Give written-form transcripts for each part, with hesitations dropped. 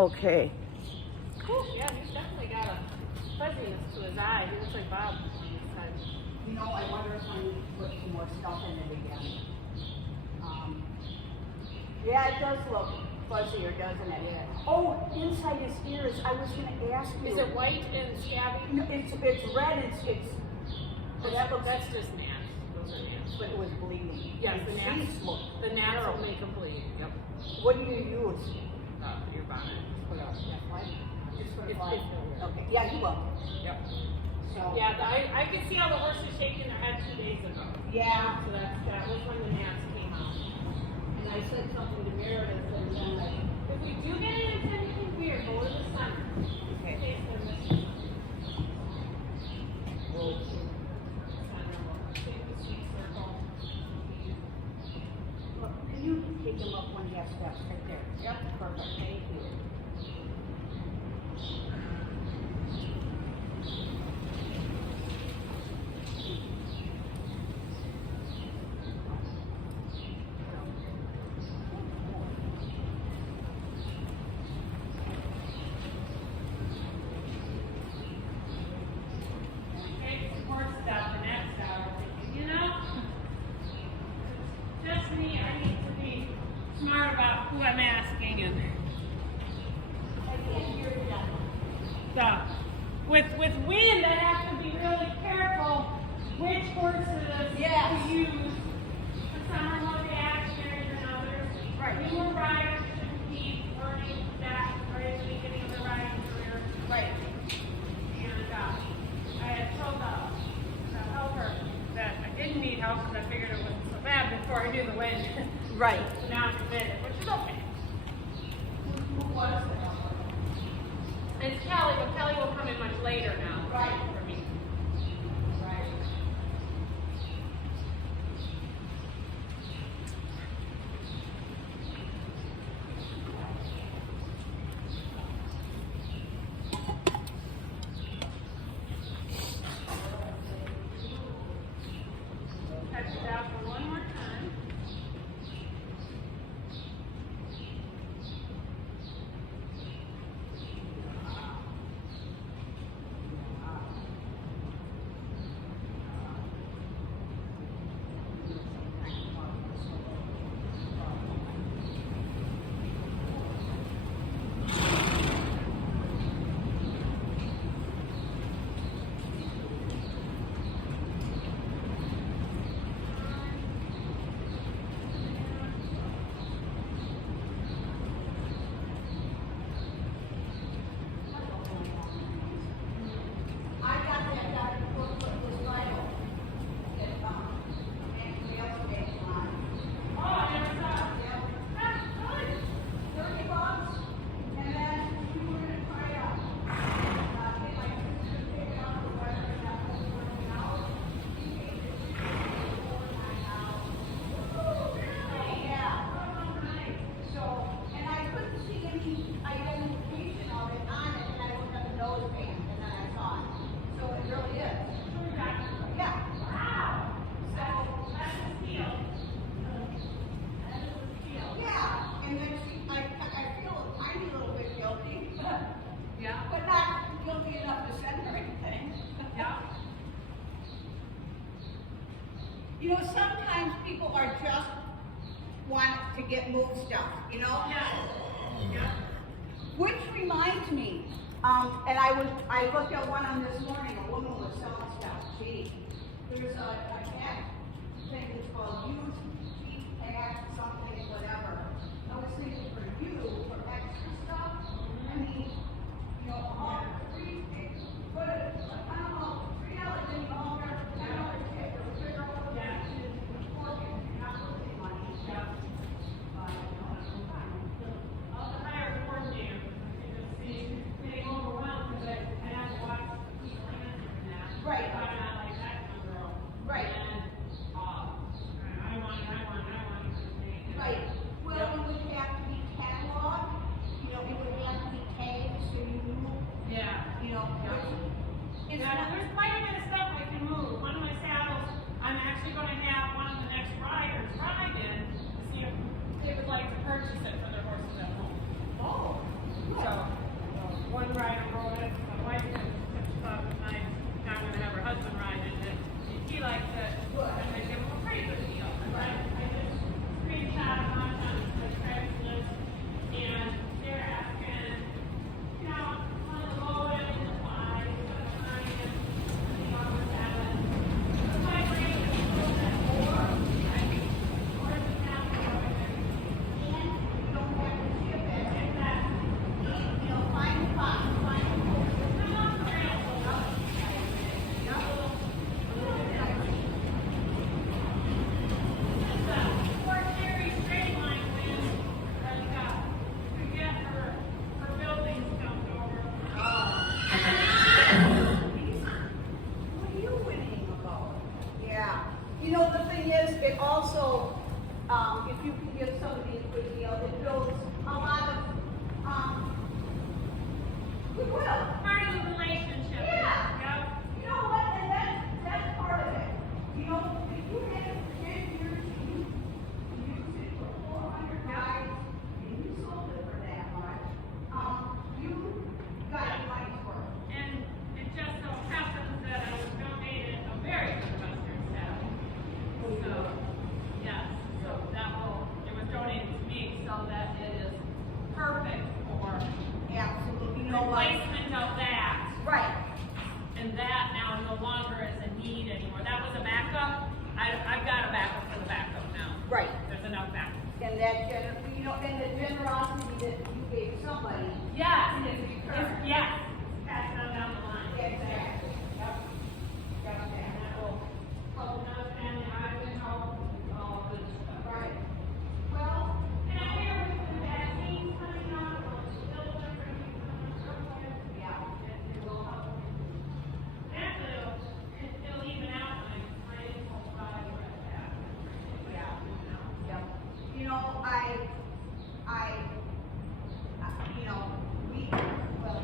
Okay. Cool. Yeah, he's definitely got a fuzziness to his eye. He looks like Bob on his head. You know, I wonder if I need to put some more stuff in it again. Yeah, it does look fuzzier, doesn't it? Yeah. Oh, inside his ears, I was going to ask you. Is it white and scabby? No, it's red. But that's just gnats. Those are gnats. But it was bleeding. Yes, the gnats. Jeez, look. The gnats will make them bleed. Yep. What do you use? Your bonnet. Put out. Yeah, fly. Just for If- fly. if- Okay. Yeah, you will. Yep. So. Yeah, I could see how the horse was shaking their head 2 days ago. Yeah. So that was when the gnats came out. And I said something to Meredith, and then like, if we do get anything weird, go to the center. Okay. Face them this way. Center, take the sweet circle. Look, can you take him up 1.5 steps right there? Yep. Perfect. Thank you. Okay, support stuff, and that's how we're thinking, you know? Just me, I need to be smart about who I'm asking and stuff. With wind, I have to be really careful which horses Yes. to use. Some are more reactionary than others. Right. Newer riders should be learning that right at the beginning of their riding career. Right. And I had told the helper that I didn't need help because I figured it wasn't so bad before I knew the wind. Right. So now I'm committed, which is okay. Who was the helper? It's Kelly, but Kelly will come in much later now. Right. For me. Right. Touch it out for one more time. I got that guy to put this vital. And we also gave him mine. Oh, I never saw it. Yep. That's good. $30, and then we were gonna try out. They like to pick it up or whatever, and that was $40. He paid it $49. Yeah. So, and I couldn't see any identification of it on it, and I looked at the nose band, and then I saw it. So it really is. Yeah. Wow. So that's a steal. That is a steal. Yeah, and then I feel a tiny little bit guilty, Yeah. but not guilty enough to send her anything. Yeah. You know, sometimes people are just want to get moved stuff, you know? Yeah. Yeah. Which reminds me, and I looked at one on this morning, a woman was selling stuff. Gee, there's a cat thing that's called used cheap cat something, whatever. I was thinking for you, for extra stuff, I mean, you know, all free, put it, I don't know, $3 in all your, $10 tip, or figure out what that is, not losing money. Yeah. But, you know, it's fine. I'll have to hire a coordinator. Because see, getting overwhelmed because I have to watch people answer that. Right. I'm not like that kind of girl. Right. And, I want it. Right. Well, it would have to be cataloged, you know, it would have to be tagged, so you knew, Yeah. you know, Yeah. which, it's Yeah, not, there's quite a bit of stuff I can move. One of my saddles, I'm actually going to have one of the next riders ride in to see if they would like to purchase it for their horses at home. oh, So We will. Part of the relationship. Yeah. Yep. You know what, and that's part of it. You know, if you had a kid here, you used it for 400 guys, and you sold it for that much, you got your money's worth. And it just so happens that I was donated a very good Western set. So, yes, so it was donated to me so that it is perfect for Absolutely. You know what? replacement of that. Right. And that now no longer is a need anymore. That was a backup. I've got a backup for the backup now. Right. There's enough backup. And you know, and the generosity that you gave somebody. Yes. In return. Yes. Pass it on down the line. Exactly. Yep. Got that. And that will help us and I will help all good stuff. Right. Well, And I hear with the vaccine coming out, or children are going to be coming up, yeah. it will help. Actually, it'll even out my income by right back. Yeah. Yep. You know, you know, well,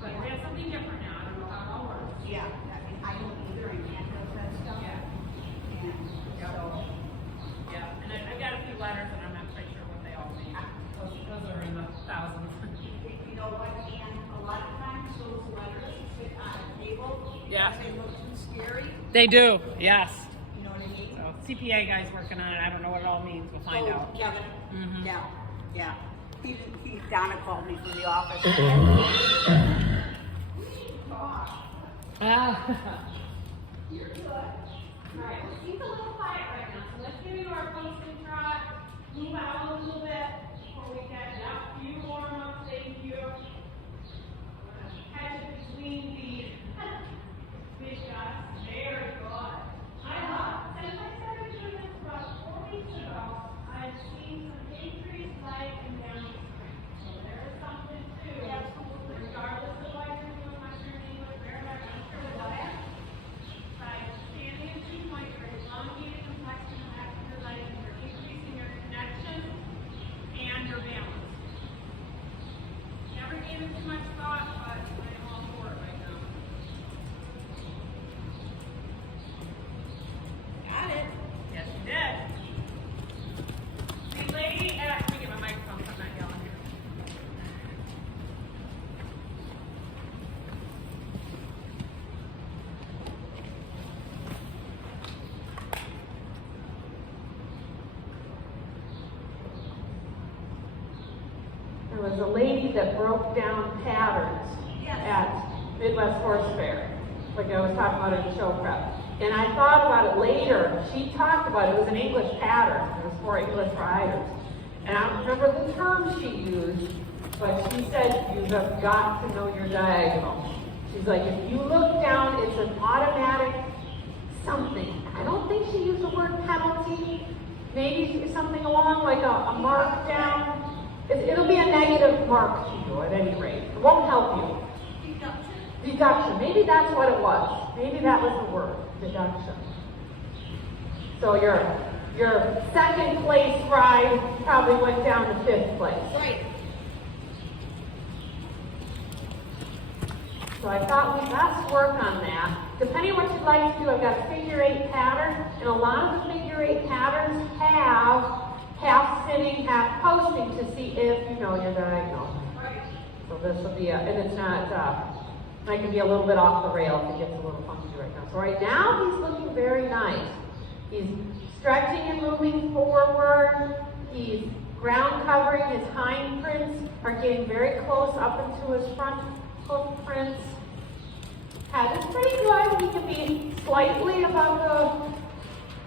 But we have something different now. I don't know how it all works. yeah, I don't either, I can't do that stuff. Yeah. And so, Yeah, and I've got a few letters and I'm not quite sure what they all mean. Those are in the thousands. you know what, and a lot of times those letters sit on a table. Yeah. Because they look too scary, They do, yes. you know what I mean? So CPA guy's working on it. I don't know what it all means. We'll find So, out. Kevin, Mhm. yeah. Donna called me from the office. Ah. You're good. All right, well, seems a little quiet right now, so let's give you our posting trot, move out a little bit before we get up. You warm up, thank you. Catch it between the big shots. Very good. Since I started doing this about 4 weeks ago, I've seen some increased light and downstream. So there is something to, regardless of what you're doing, Western English, wherever, I'm sure what I by standing in 2 points, you're elongating the flexion of vascular light, and you're increasing your connection and your balance. Never gave it too much thought, but I'm all for it right now. Got it. Yes, you did. The lady at, let me get my microphone, so I'm not yelling here. There was a lady that broke down patterns Yes. at Midwest Horse Fair, like I was talking about in the show prep. And I thought about it later. She talked about it. It was an English pattern. It was for English riders. And I don't remember the term she used, but she said you have got to know your diagonal. She's like, if you look down, it's an automatic something. I don't think she used the word penalty. Maybe something along like a mark down. It'll be a negative mark to you at any rate. It won't help you. You know, deduction. Maybe that's what it was. Maybe that was the word, deduction. So your second place ride probably went down to fifth place. Right. So I thought we'd best work on that. Depending on what you'd like to do, I've got a figure eight pattern, and a lot of the figure eight patterns have half sitting, half posting to see if you know your diagonal. So this will be and it's not, I can be a little bit off the rails. It gets a little funky right now. So right now, he's looking very nice. He's stretching and moving forward. He's ground covering. His hind prints are getting very close up into his front hoof prints. Head is pretty good. He can be slightly above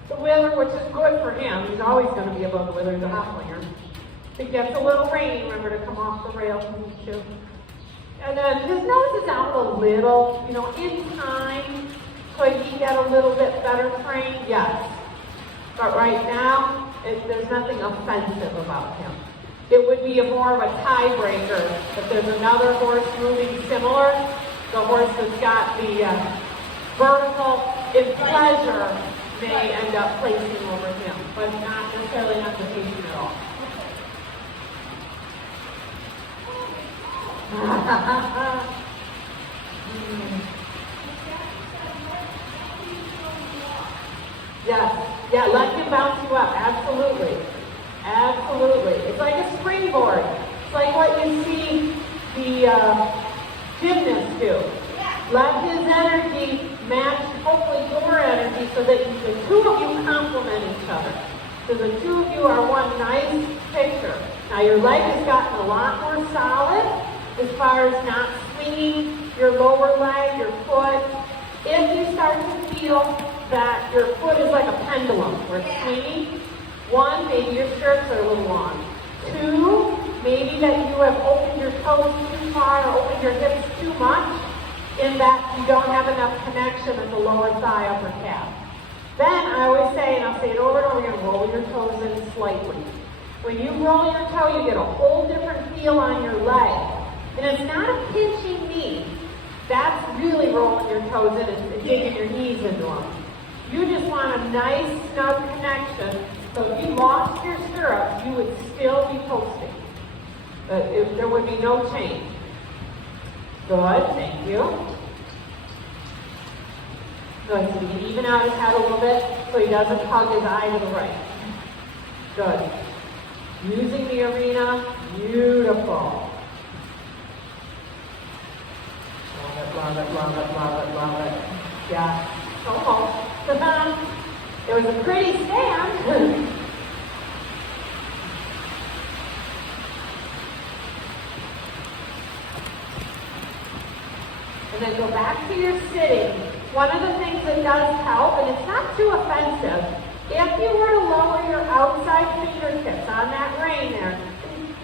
the wither, which is good for him. He's always going to be above the wither. He's a hoplinger. If it gets a little rainy, remember to come off the rail if you need to. And then his nose is out a little. You know, in time, could he get a little bit better trained? Yes. But right now, there's nothing offensive about him. It would be more of a tiebreaker if there's another horse moving similar. The horse that's got the vertical in pleasure may end up placing over him, but not necessarily not the patient at all. Yes, yeah, let him bounce you up, absolutely. Absolutely. It's like a springboard. It's like what you see the gymnasts do. Let his energy match, hopefully, your energy so that the two of you complement each other. So the two of you are one nice picture. Now your leg has gotten a lot more solid as far as not swinging your lower leg, your foot. If you start to feel that your foot is like a pendulum, where it's swinging, one, maybe your stirrups are a little long. Two, maybe that you have opened your toes too far or opened your hips too much in that you don't have enough connection at the lower thigh, upper calf. Then I always say, and I'll say it over and over again, roll your toes in slightly. When you roll your toe, you get a whole different feel on your leg. And it's not a pinching knee. That's really rolling your toes in and digging your knees into them. You just want a nice, snug connection. So if you lost your stirrups, you would still be posting. There would be no change. Good, thank you. Good, so you can even out his head a little bit so he doesn't hug his eye to the right. Good. Using the arena, beautiful. Love it, love it, love it, love it, love it. Yeah, almost. It was a pretty stand. And then go back to your sitting. One of the things that does help, and it's not too offensive, if you were to lower your outside fingertips on that rein there,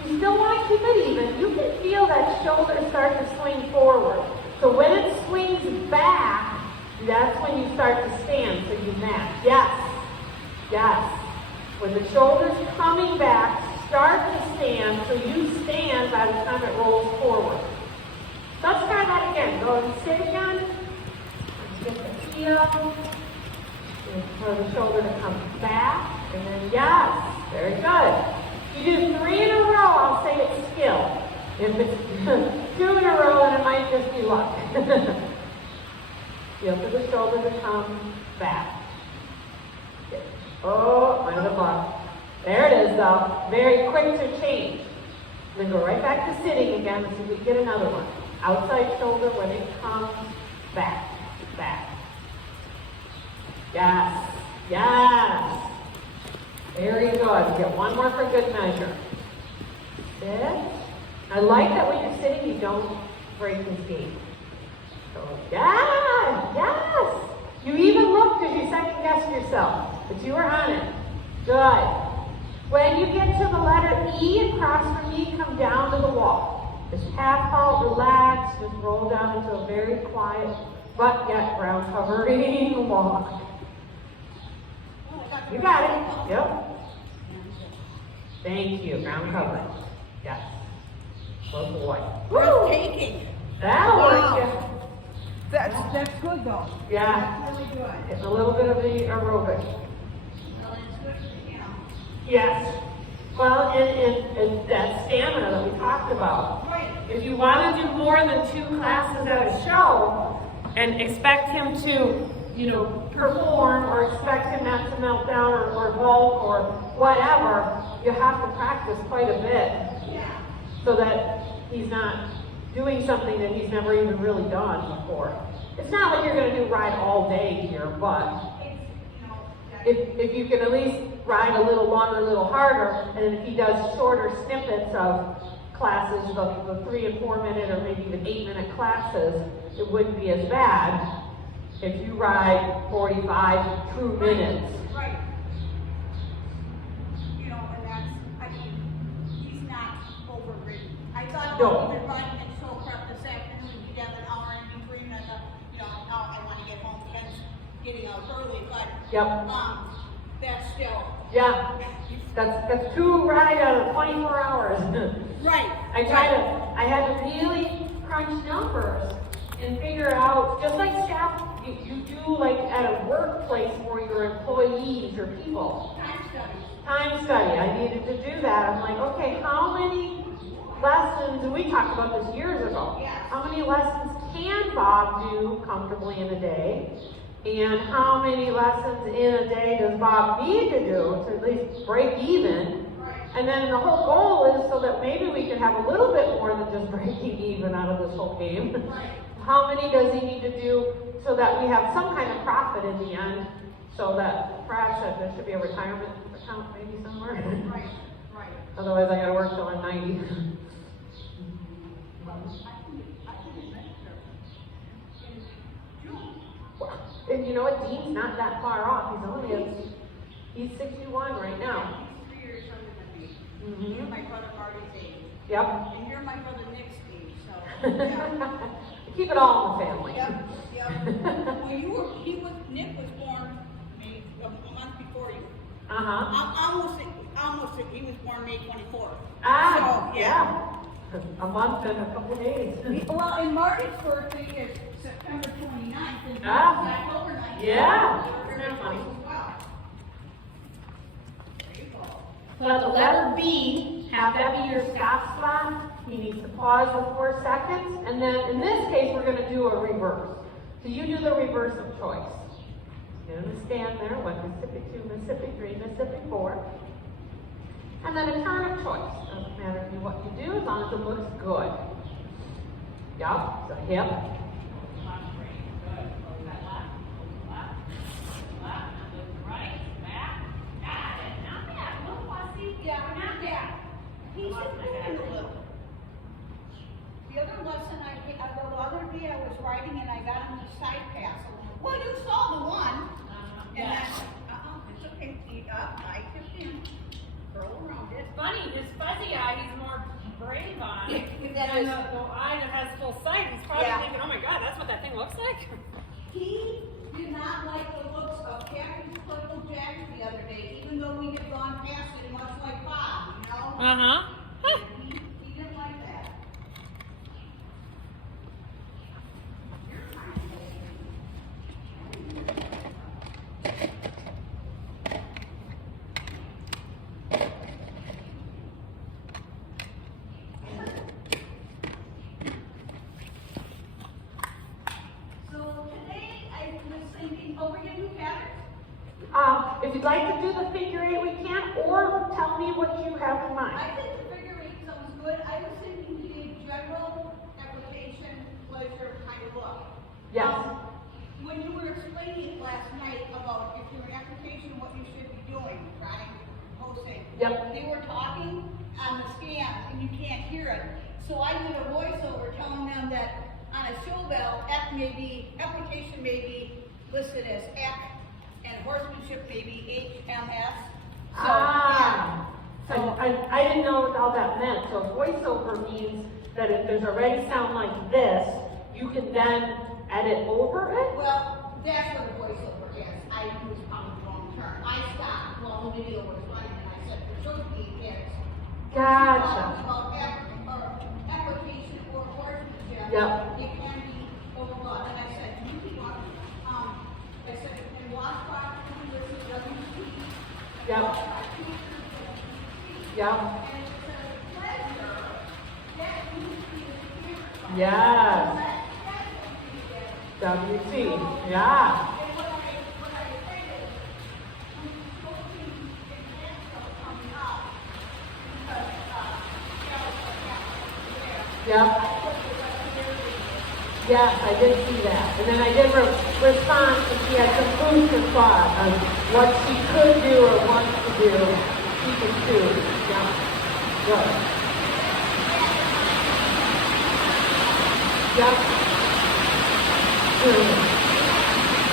you still want to keep it even, you can feel that shoulder start to swing forward. So when it swings back, that's when you start to stand, so you match. Yes, yes. When the shoulder's coming back, start to stand, so you stand by the time it rolls forward. Let's try that again. Go and sit again. Get the heel. For the shoulder to come back. And then, yes, very good. You do 3 in a row, I'll say it's skill. If it's 2 in a row, then it might just be luck. Feel for the shoulder to come back. Oh, under the buck. There it is, though. Very quick to change. Then go right back to sitting again and see if we can get another one. Outside shoulder when it comes back, back. Yes, yes. Very good. Get one more for good measure. Sit. I like that when you're sitting, you don't break his gait. So, yes, yes. You even look because you second guessed yourself, but you were on it. Good. When you get to the letter E, across from E, come down to the wall. Just half halt, relax, just roll down into a very quiet, but yet ground covering walk. You got it. Yep. Thank you. Ground covering. Yes. Oh boy. Breathtaking. That'll work. Wow. that's good though. Yeah. That's really good. It's a little bit of the aerobic. Well, it's good for him. Yes. Well, and that stamina that we talked about. Right. If you want to do more than 2 classes at a show and expect him to, perform or expect him not to melt down or bulk or whatever, you have to practice quite a bit Yeah. so that he's not doing something that he's never even really done before. It's not like you're going to do ride all day here, but if you can at least ride a little longer, a little harder, and if he does shorter snippets of classes, the 3 and 4 minute or maybe even 8-minute classes, it wouldn't be as bad if you ride 45 true minutes. Right. And that's, he's not overridden. I thought No. we were riding in show prep this afternoon, he'd have an hour in between and, I want to get home, Ken's getting out early, but, Yep. that's still. Yeah. That's 2 rides out of 24 hours. Right. I had to really crunch numbers and figure out, just like staff, you do like at a workplace for your employees or people. Time studies. Time study, I needed to do that. I'm like, okay, how many lessons, and we talked about this years ago, Yes. how many lessons can Bob do comfortably in a day? And how many lessons in a day does Bob need to do to at least break even? Right. And then the whole goal is so that maybe we can have a little bit more than just breaking even out of this whole game. Right. How many does he need to do so that we have some kind of profit in the end, so that perhaps that there should be a retirement account maybe somewhere? Right. Right. Otherwise I gotta work till I'm 90. And you know what, Dean's not that far off. He's 61 right now. He's 3 years younger than me. Mhm. You're my brother Marty's age. Yep. And you're my brother Nick's age, so, yeah. Keep it all in the family. Yep, yep. Well, Nick was born maybe a month before you. Uh-huh. He was born May 24th. Ah, So, yeah. A month and a couple days. Well, and Marty's birthday is September 29th, and yours is Ah. October 19th. Yeah. Your Isn't that funny? birthday as well. There you go. Well, the letter B, have that be your stop spot. He needs to pause for 4 seconds, and then in this case, we're going to do a reverse. So you do the reverse of choice. You're going to stand there, 1 Mississippi, 2 Mississippi, 3 Mississippi, 4. And then a turn of choice. Doesn't matter what you do, as long as it looks good. Yup, so hip. He's improving a little. The other lesson the other day I was riding and I got him the side pass. Well, you saw the one. And that's, it's okay. I tipped him. Curl around it. Funny, his fuzzy eye, he's more brave on. That And is- the eye that has full sight, he's probably Yeah. thinking, oh my god, that's what that thing looks like? He did not like the looks of Captain's Purple Jack the other day, even though we had gone past it much like Bob, you know? Uh-huh. He didn't like that. You're kind of So today I was thinking, we're gonna do patterns? If you'd like to do the figure 8, we can, or tell me what you have in mind. I think the figure 8 sounds good. I was thinking the general application pleasure kind of look. Yes. When you were explaining last night about if you're in application, what you should be doing, right? Posting. Yep. They were talking on the scan and you can't hear it. So I did a voiceover telling them that on a show bell, application may be listed as F and horsemanship may be HMS. So, yeah. So I didn't know what all that meant. So voiceover means that if there's a ready sound like this, you can then edit over it? Well, that's what a voiceover is. I used probably the wrong term. I stopped while the video was running and I said, for show speed, it's Gotcha. talking about application or horsemanship. Yep. It can be overlooked. And I said, you Yep. Yep. Yes. WT. Yeah. Yep. Yes, I did see that. And then I did respond and she had some food for thought on what she could do or wants to do. She could choose. Yeah. Good. Yep.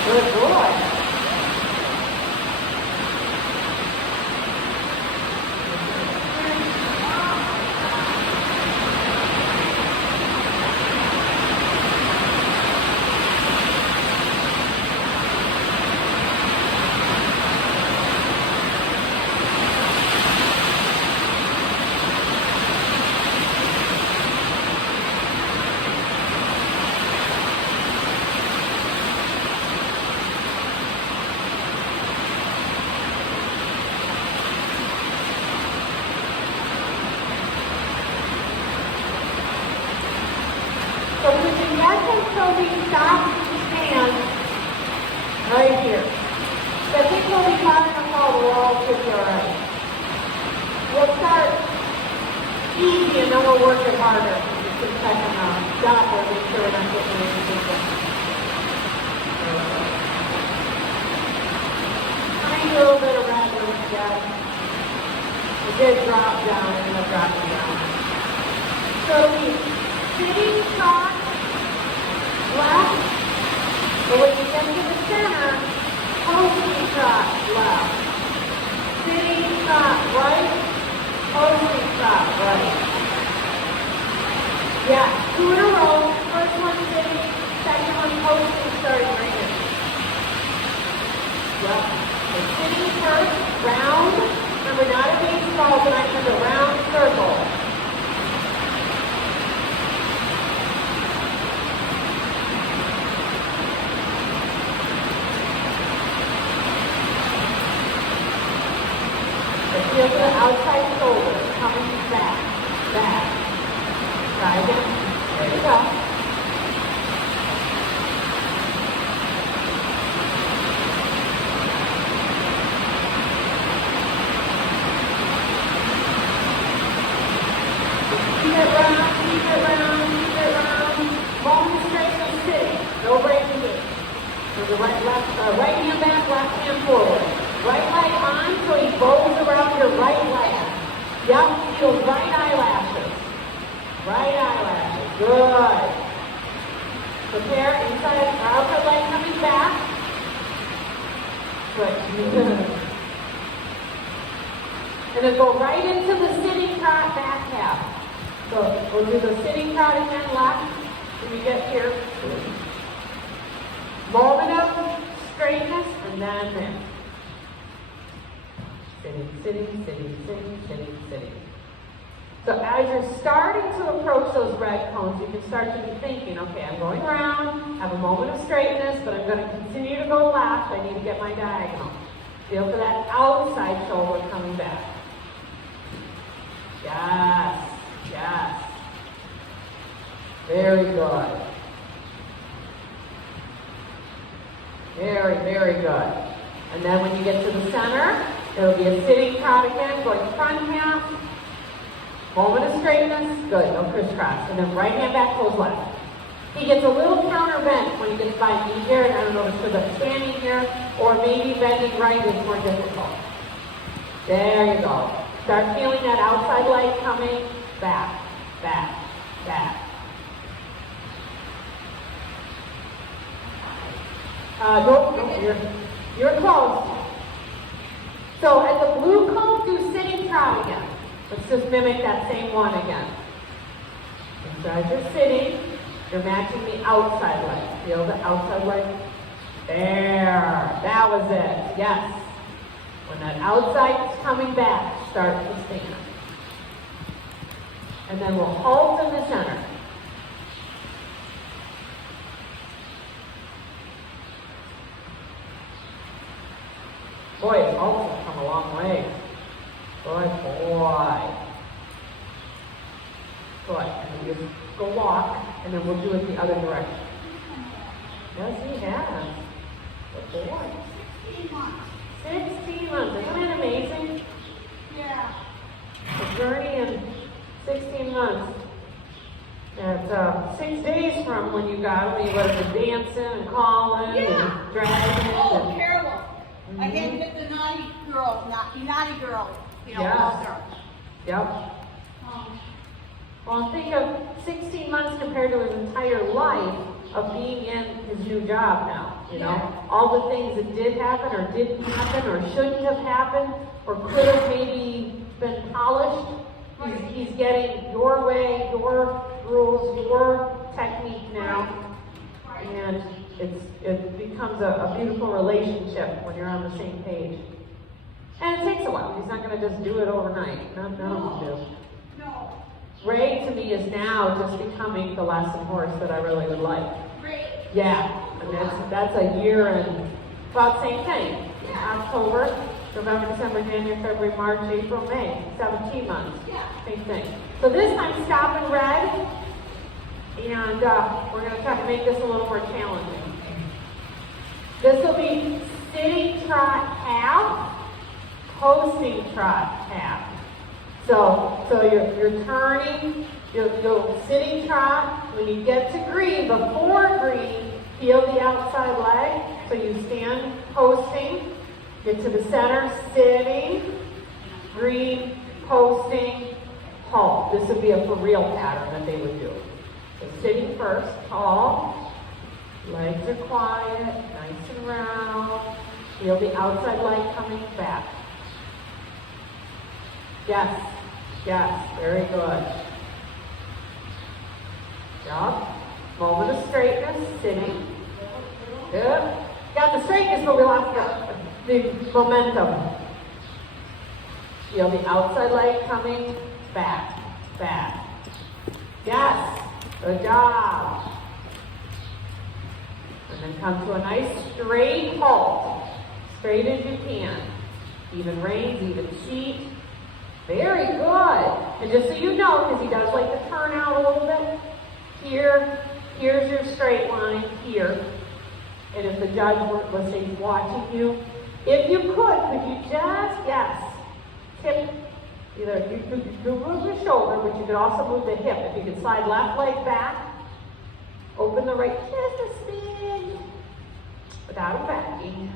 Good boy. So we can get until we stop the stand right here. So I think we'll be far enough out, we'll all should be alright. We'll start easy and then we'll work it harder. Just a second stop or make sure we're not getting anything. Tiny little bit of red yet. It did drop down and it'll drop down. So we sitting trot left, but when you get to the center, posting trot left. Sitting trot right, posting trot right. Yeah, 2 in a row. First one sitting, second one posting, starting right here. Yep. So sitting first, round. Remember, not a baseball, but I have a round circle. Feel the outside shoulder coming back, back. Try again. There you go. Keep it round, keep it round, keep it round. Bone straight and sitting. No breaking it. So the right hand back, left hand forward. Right leg on, so he bows around your right leg. Yep, feel right eyelashes. Right eyelashes. Good. Prepare inside, outside leg coming back. Good. And then go right into the sitting trot back half. So we'll do the sitting trot again left when we get here. Moment of straightness and then there. Sitting, sitting, sitting, sitting, sitting, sitting. So as you're starting to approach those red cones, you can start to be thinking, okay, I'm going around, have a moment of straightness, but I'm going to continue to go left. I need to get my diagonal. Feel for that outside shoulder coming back. Yes, yes. Very good. Very, very good. And then when you get to the center, it'll be a sitting trot again, going front half. Moment of straightness. Good, no crisscross. And then right hand back, goes left. He gets a little counter bent when he gets by me here, and I don't know if it's because I'm standing here, or maybe bending right is more difficult. There you go. Start feeling that outside leg coming back, back, back. No, you're close. So at the blue cone, do sitting trot again. Let's just mimic that same one again. And so as you're sitting, you're matching the outside leg. Feel the outside leg? There. That was it. Yes. When that outside is coming back, start to stand. And then we'll halt in the center. Boy, it's also come a long way. Good boy. Good. And then just go walk, and then we'll do it the other direction. Yes, he has. Good boy. 16 months. 16 months. Isn't it amazing? Yeah. A journey in 16 months. At 6 days from when you got him, you would have been dancing and calling Yeah. and dragging. Oh, And, terrible. I had to get the naughty girl, naughty girl, you know, Yes. Walter. yep. Well, think of 16 months compared to his entire life of being in his new job now. You know, Yeah. all the things that did happen or didn't happen or shouldn't have happened or could have maybe been polished. He's getting your way, your rules, your technique now, and it becomes a beautiful relationship when you're on the same page. And it takes a while. He's not going to just do it overnight. None of them do. No. Ray to me is now just becoming the lesson horse that I really would like. Great. Yeah, and that's a year and about same thing. October, November, December, January, February, March, April, May. 17 months. Yeah. Same thing. So this time stop in red, and we're going to try to make this a little more challenging. This will be sitting trot half, coasting trot half. So you're turning, you'll sitting trot. When you get to green, before green, feel the outside leg. So you stand coasting, get to the center, sitting, green, coasting, halt. This would be a for real pattern that they would do. So sitting first, tall, legs are quiet, nice and round. Feel the outside leg coming back. Yes, very good. Job. Moment of straightness, sitting. Good. Got the straightness, but we lost the momentum. Feel the outside leg coming back. Yes, good job. And then come to a nice straight halt. Straight as you can. Even reins, even seat. Very good. And just so you know, because he does like to turn out a little bit, here's your straight line here. And if the judge were, let's say, he's watching you, if you could you just, tip, either you could move your shoulder, but you could also move the hip. If you could slide left leg back, open the right just a smidge, without backing.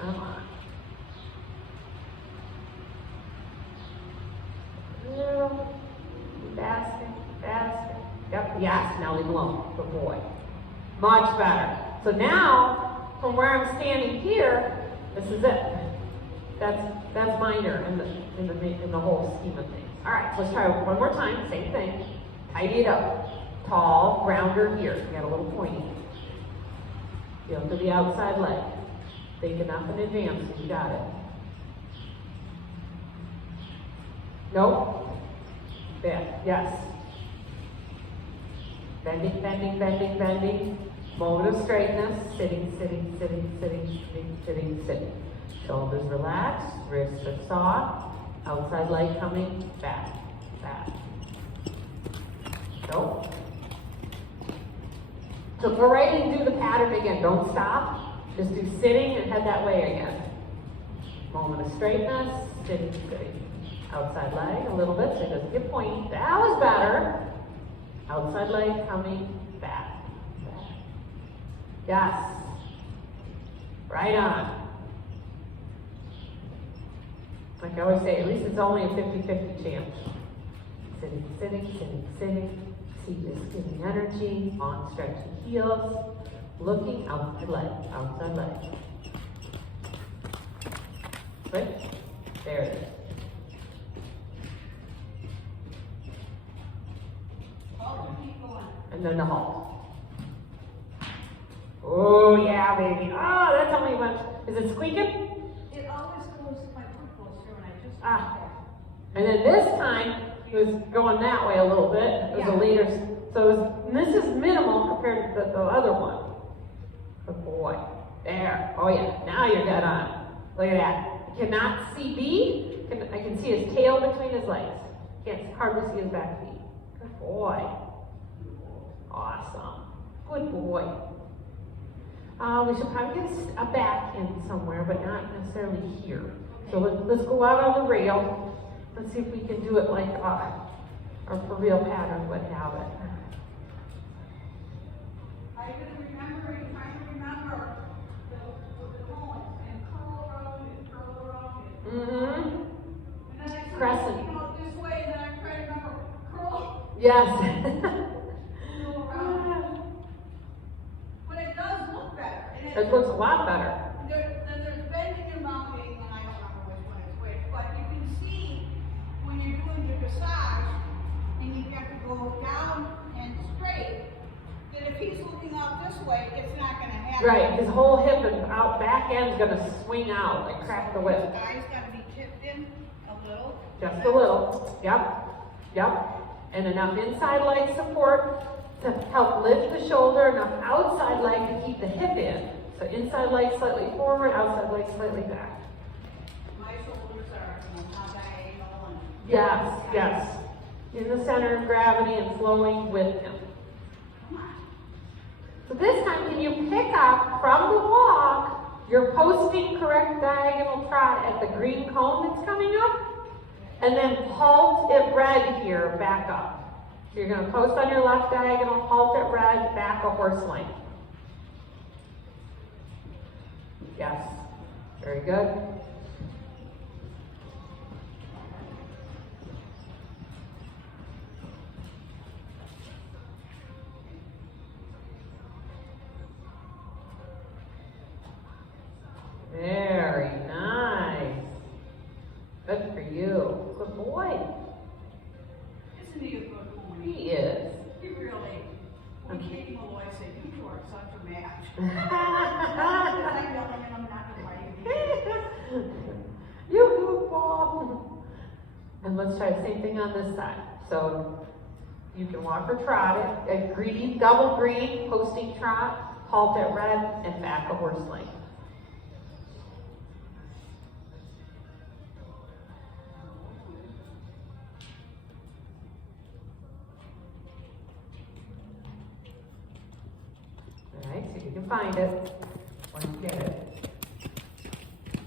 Come on. Faster. Yep, yes, now leave alone. Good boy. Much better. So now, from where I'm standing here, this is it. That's minor in the whole scheme of things. All right, so let's try one more time. Same thing. Tidy it up. Tall, grounder here. You got a little pointy. Feel to the outside leg. Think enough in advance so you got it. Nope. There. Yes. Bending. Moment of straightness. Sitting. Shoulders relaxed. Wrists are soft. Outside leg coming back. Nope. So go right and do the pattern again. Don't stop. Just do sitting and head that way again. Moment of straightness. Sitting. Outside leg a little bit so it doesn't get pointy. That was better. Outside leg coming back. Yes. Right on. Like I always say, at least it's only a 50-50 chance. Sitting. See this giving energy on stretching heels. Looking outside leg. Good. There it is. And then the halt. Oh yeah, baby. Oh, that's only much. Is it squeaking? It always goes, my foot goes through and I just. And then this time, it was going that way a little bit. It was a later, so this is minimal compared to the other one. Good boy. There. Oh yeah, now you're dead on. Look at that. You cannot see B. I can see his tail between his legs. Can't hardly see his back feet. Good boy. Awesome. Good boy. We should probably get a back in somewhere, but not necessarily here. So let's go out on the rail. Let's see if we can do it like our real pattern would have it. I just remembering, trying to remember the moment and curl around and curl around and. Mm-hmm. And then I Crescent. you know, this way, and then I try to remember curl. Yes. Go around. But it does look better. And It looks a lot better. There's bending and mounting, and I don't remember which one is which, but you can see when you're doing the dressage, and you have to go down and straight, that if he's looking out this way, it's not gonna happen. Right, his whole hip and out back end's gonna swing out like crack the whip. His eye's gotta be tipped in a little. Just a little. Yep. Yep. And enough inside leg support to help lift the shoulder, enough outside leg to keep the hip in. So inside leg slightly forward, outside leg slightly back. My shoulders are, not diagonal and. Yes, yes. In the center of gravity and flowing with him. Come on. So this time, can you pick up from the walk your posting correct diagonal trot at the green cone that's coming up? And then halt at red here, back up. So you're going to post on your left diagonal, halt at red, back a horse length. Yes. Very good. Very nice. Good for you. Good boy. Isn't he a good boy? He is. He really. When Katie Malloy said, "You two are such a match." I'm yelling and I'm not fighting. You goofball. And let's try the same thing on this side. So you can walk or trot it. A green, double green, posting trot, halt at red, and back a horse length. All right, see if you can find it. Once you get it.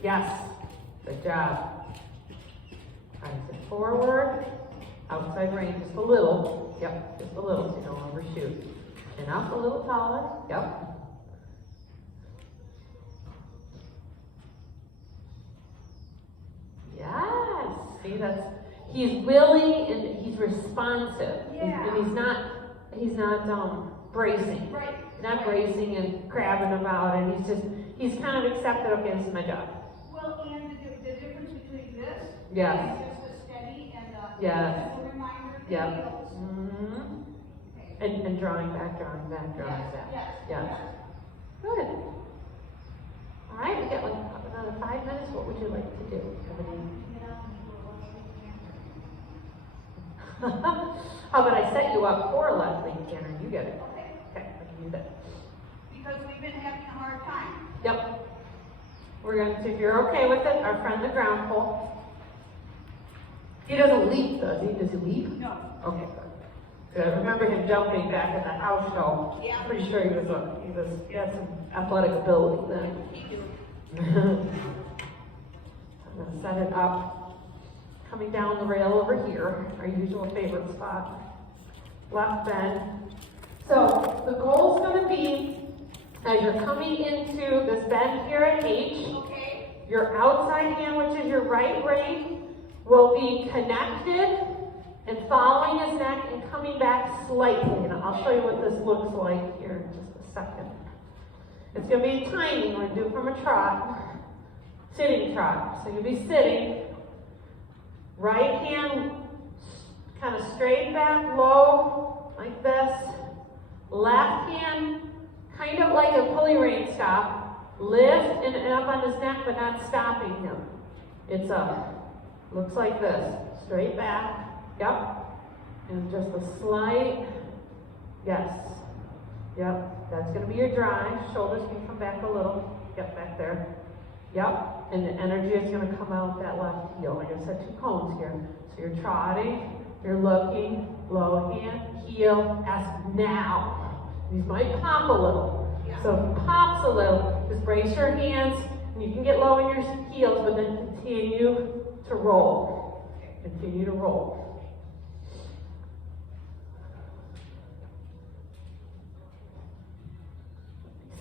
Yes, good job. Try to sit forward, outside range, just a little. Yep, just a little so you don't overshoot. Chin up a little taller. Yep. Yes. See, he's willing and he's responsive. Yeah. And he's not bracing. Right. Not bracing and crabbing about, and he's kind of accepted, okay, this is my job. Well, and the difference between this Yes. and just a steady and a Yes. reminder. Yep. Heels. Mm-hmm. Okay. And drawing back, drawing back, drawing Yes, back. yes, Yes. yes. Good. All right, we got like another 5 minutes. What would you like to do? Have any- How about I set you up for a left lean canter? You get it. Okay. Okay, I can do that. Because we've been having a hard time. Yep. We're going to, if you're okay with it, our friend the ground pole. He doesn't leap, does he? Does he leap? No. Okay, good. I remember him jumping back in the house show. Yeah. I'm pretty sure he had some athletic ability then. I'm gonna set it up. Coming down the rail over here, our usual favorite spot. Left bend. So the goal is going to be, as you're coming into this bend here at H, Okay. your outside hand, which is your right rein, will be connected and following his neck and coming back slightly. And I'll show you what this looks like here in just a second. It's going to be timing. We're going to do it from a trot, sitting trot. So you'll be sitting. Right hand kind of straight back, low, like this. Left hand, kind of like a pulley rein stop. Lift and up on his neck, but not stopping him. It's up. Looks like this. Straight back. Yep. And just a slight, yes. Yep. That's going to be your drive. Shoulders can come back a little. Yep, back there. Yep, and the energy is going to come out that left heel. Like I said, 2 cones here. So you're trotting, you're looking, low hand, heel, ask now. These might pop a little. Yeah. So if it pops a little, just brace your hands, and you can get low in your heels, but then continue to roll. Continue to roll.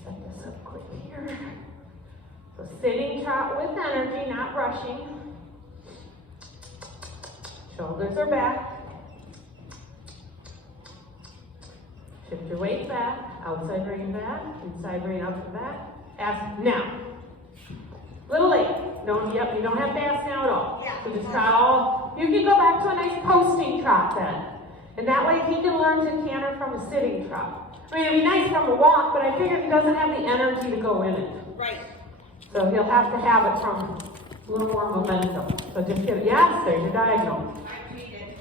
Set this up quick here. So sitting trot with energy, not rushing. Shoulders are back. Shift your weight back. Outside rein back. Inside rein up and back. Ask now. Little late. Yep, you don't have to ask now at all. Yeah. So just trot all. You can go back to a nice posting trot then. And that way he can learn to canter from a sitting trot. I mean, it'd be nice from a walk, but I figured he doesn't have the energy to go in it. Right. So he'll have to have it from a little more momentum. So just get it. Yes, there's your diagonal. I read it.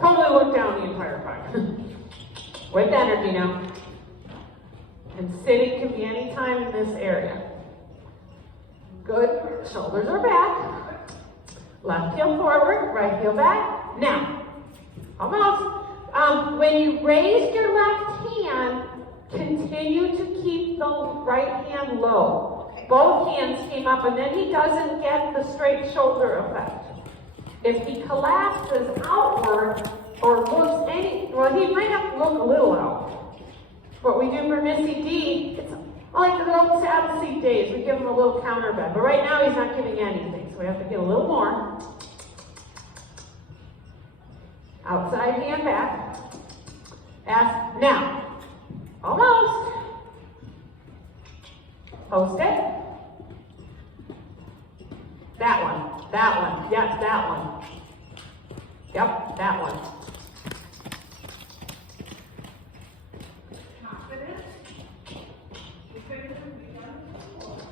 Totally look down the entire time. With energy now. And sitting can be any time in this area. Good. Shoulders are back. Left heel forward, right heel back. Now, almost. When you raise your left hand, continue to keep the right hand low. Okay. Both hands came up, and then he doesn't get the straight shoulder effect. If he collapses outward or looks well, he might have to look a little out. What we do for Missy D, it's like the old saddle seat days. We give him a little counter bend, but right now he's not giving anything, so we have to get a little more. Outside hand back. Ask now. Almost. Post it. That one. That one. Yes, that one. Yep, that one. Confident.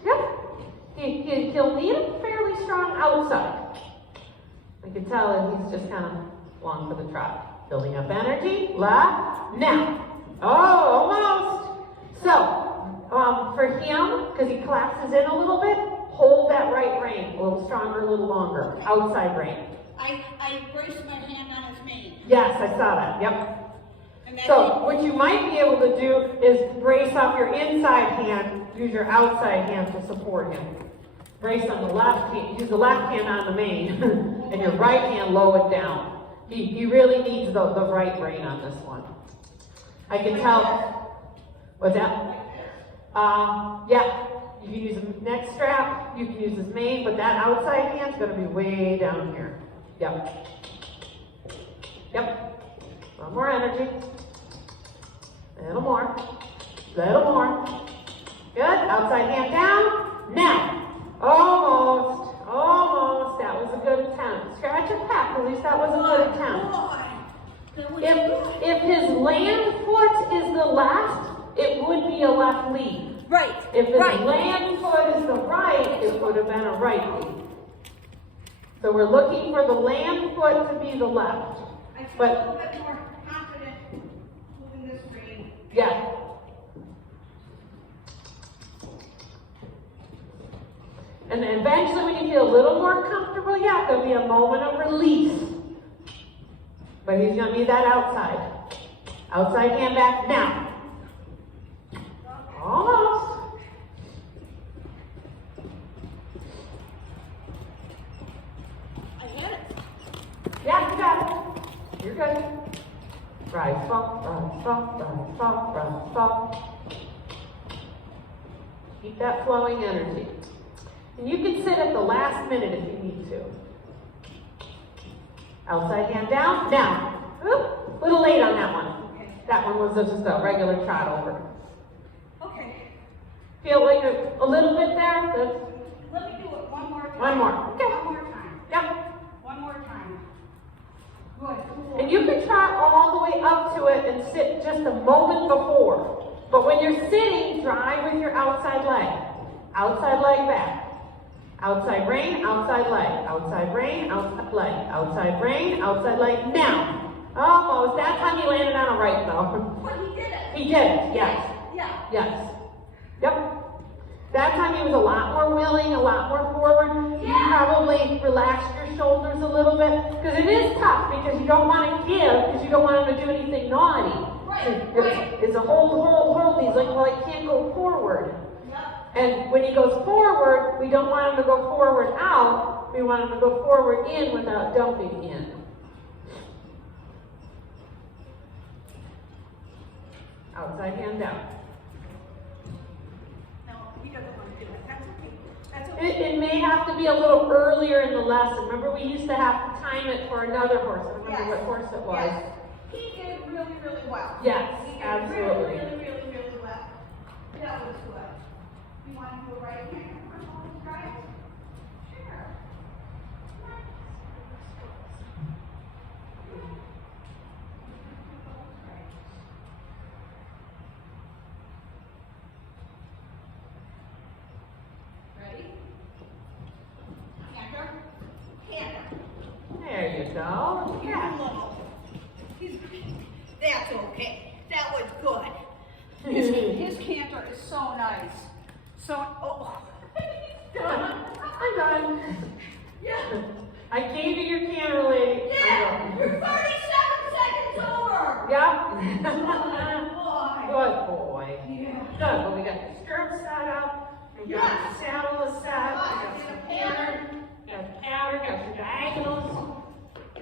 Yep. He'll need a fairly strong outside. I can tell that he's just kind of long for the trot. Building up energy. Left. Now. Oh, almost. So, for him, because he collapses in a little bit, hold that right rein. A little stronger, a little longer. Outside rein. I braced my hand on his mane. Yes, I saw that. Yep. And that's So, it. what you might be able to do is brace off your inside hand, use your outside hand to support him. Brace on the left hand, use the left hand on the mane, and your right hand low it down. He really needs the right rein on this one. I can tell. What's that? Yeah. You can use the neck strap, you can use his mane, but that outside hand's going to be way down here. Yep. Yep. A little more energy. A little more. A little more. Good. Outside hand down. Now. Almost. Almost. That was a good attempt. Scratch your pec. At least that was a good attempt. If his land foot is the left, it would be a left lead. Right. If his right. land foot is the right, it would have been a right lead. So we're looking for the land foot to be the left. I feel But- a little bit more confident moving this rein. Yeah. And then eventually when you feel a little more comfortable, yeah, there'll be a moment of release. But he's going to need that outside. Outside hand back now. Almost. I hit it. Yeah, you got it. You're good. Rise, fall, rise, fall, rise, fall, rise, fall. Keep that flowing energy. And you can sit at the last minute if you need to. Outside hand down. Now. Oop, a little late on that one. Okay. That one was just a regular trot over. Okay. Feel like a little bit there? That's Let me do it one more time. one more. Okay. One more time. Yep. One more time. Good. And you can trot all the way up to it and sit just a moment before. But when you're sitting, drive with your outside leg. Outside leg back. Outside rein, outside leg. Outside rein, outside leg. Outside rein, outside leg. Now. Almost. That time he landed on a right though. But he did it. He did it. Yes. Yeah. Yes. Yep. That time he was a lot more willing, a lot more forward. You probably relaxed your shoulders a little bit. Because it is tough, because you don't want to give, because you don't want him to do anything naughty. Right. It's a hold. He's like, well, I can't go forward. And when he goes forward, we don't want him to go forward out. We want him to go forward in without dumping in. Outside hand down. No, he doesn't want to do it. That's okay. That's okay. It may have to be a little earlier in the lesson. Remember, we used to have to time it for another horse. I don't remember what horse it was. Yes. He did really, really well. Yes, He did absolutely. really well. That was good. You want to do a right hand for both guys? Sure. Ready? Canter. Canter. There you go. Yeah. That's okay. That was good. His canter is so nice. So, oh. Done. I'm done. Yeah. I gave you your canter, lady. Yeah. You're 37 seconds over. Yeah. Boy. Good boy. Yeah. Good. Well, we got the stirrup set up. We got Yes. the saddle is set. We got Yes. some pattern. Got the pattern. Got your diagonals.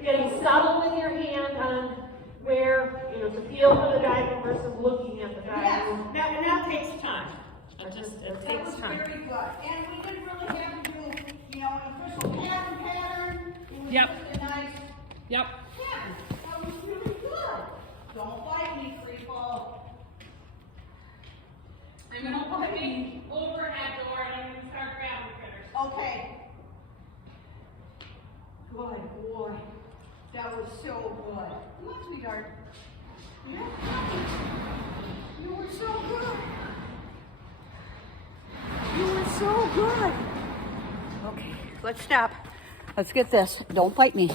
Getting subtle with your hand on where, to feel for the diagonal versus looking at the diagonal. And that takes time. It That takes was time. very good. And we didn't really have to do, an official pattern. It was Yep. just a nice Yep. pattern. That was really good. Don't bite me, free fall. I'm gonna put me over at door and I'm gonna start grabbing critters. Okay. Good boy. That was so good. Come on, sweetheart. Yeah. You were so good. You were so good. Okay, let's stop. Let's get this. Don't bite me.